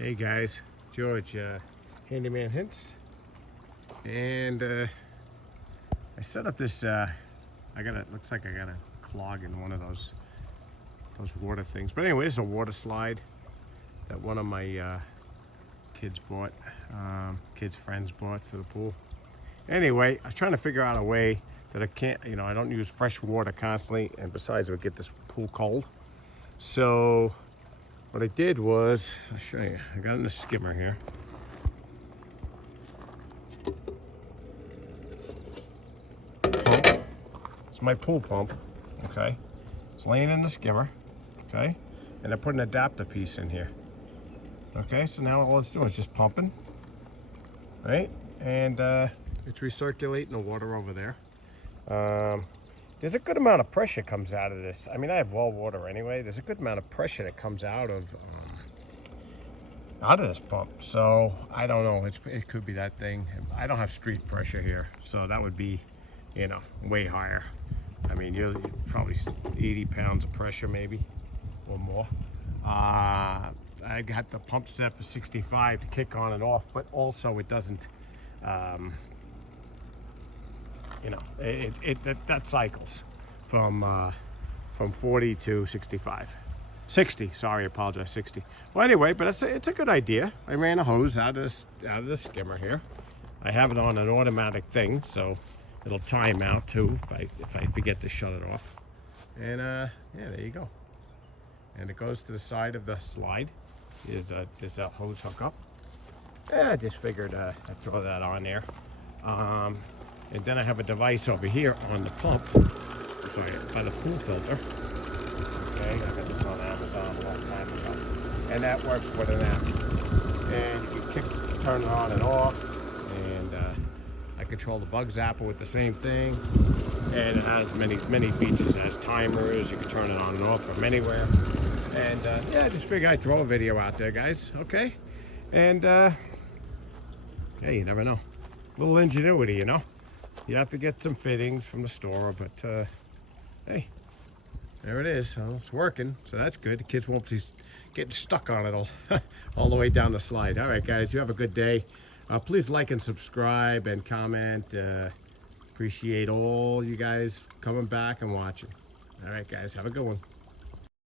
Hey guys, George, Handyman Hints, and I set up this. Looks like I got a clog in one of those water things. But anyway, this is a water slide that one of my kids friends bought for the pool. Anyway, I was trying to figure out a way that I can't, I don't use fresh water constantly, and besides, it would get this pool cold. So what I did was, I'll show you. I got in a skimmer here. Pump. It's my pool pump, okay? It's laying in the skimmer, okay? And I put an adapter piece in here. Okay, so now all it's doing is just pumping, right? And it's recirculating the water over there. There's a good amount of pressure comes out of this. I mean, I have well water anyway. There's a good amount of pressure that comes out of this pump. So I don't know. It could be that thing. I don't have street pressure here, so that would be, way higher. I mean, you're probably 80 pounds of pressure, maybe, or more. I got the pump set for 65 to kick on and off, but also it doesn't. That cycles from 40 to 65. 60, sorry, I apologize, 60. Well, anyway, but it's a good idea. I ran a hose out of the skimmer here. I have it on an automatic thing, so it'll time out too if I forget to shut it off. And yeah, there you go. And it goes to the side of the slide. There's a hose hookup. Yeah, I just figured I'd throw that on there. And then I have a device over here on the pump, sorry, by the pool filter. Okay, I got this on Amazon a long time ago. And that works with an app. And you can turn it on and off. And I control the bug zapper with the same thing. And it has many features. It has timers, you can turn it on and off from anywhere. And yeah, I just figured I'd throw a video out there, guys, okay? And yeah, you never know. A little ingenuity, You have to get some fittings from the store, but hey, there it is. So it's working, so that's good. The kids won't be getting stuck on it all the way down the slide. All right, guys, you have a good day. Please like and subscribe and comment. Appreciate all you guys coming back and watching. All right, guys, have a good one.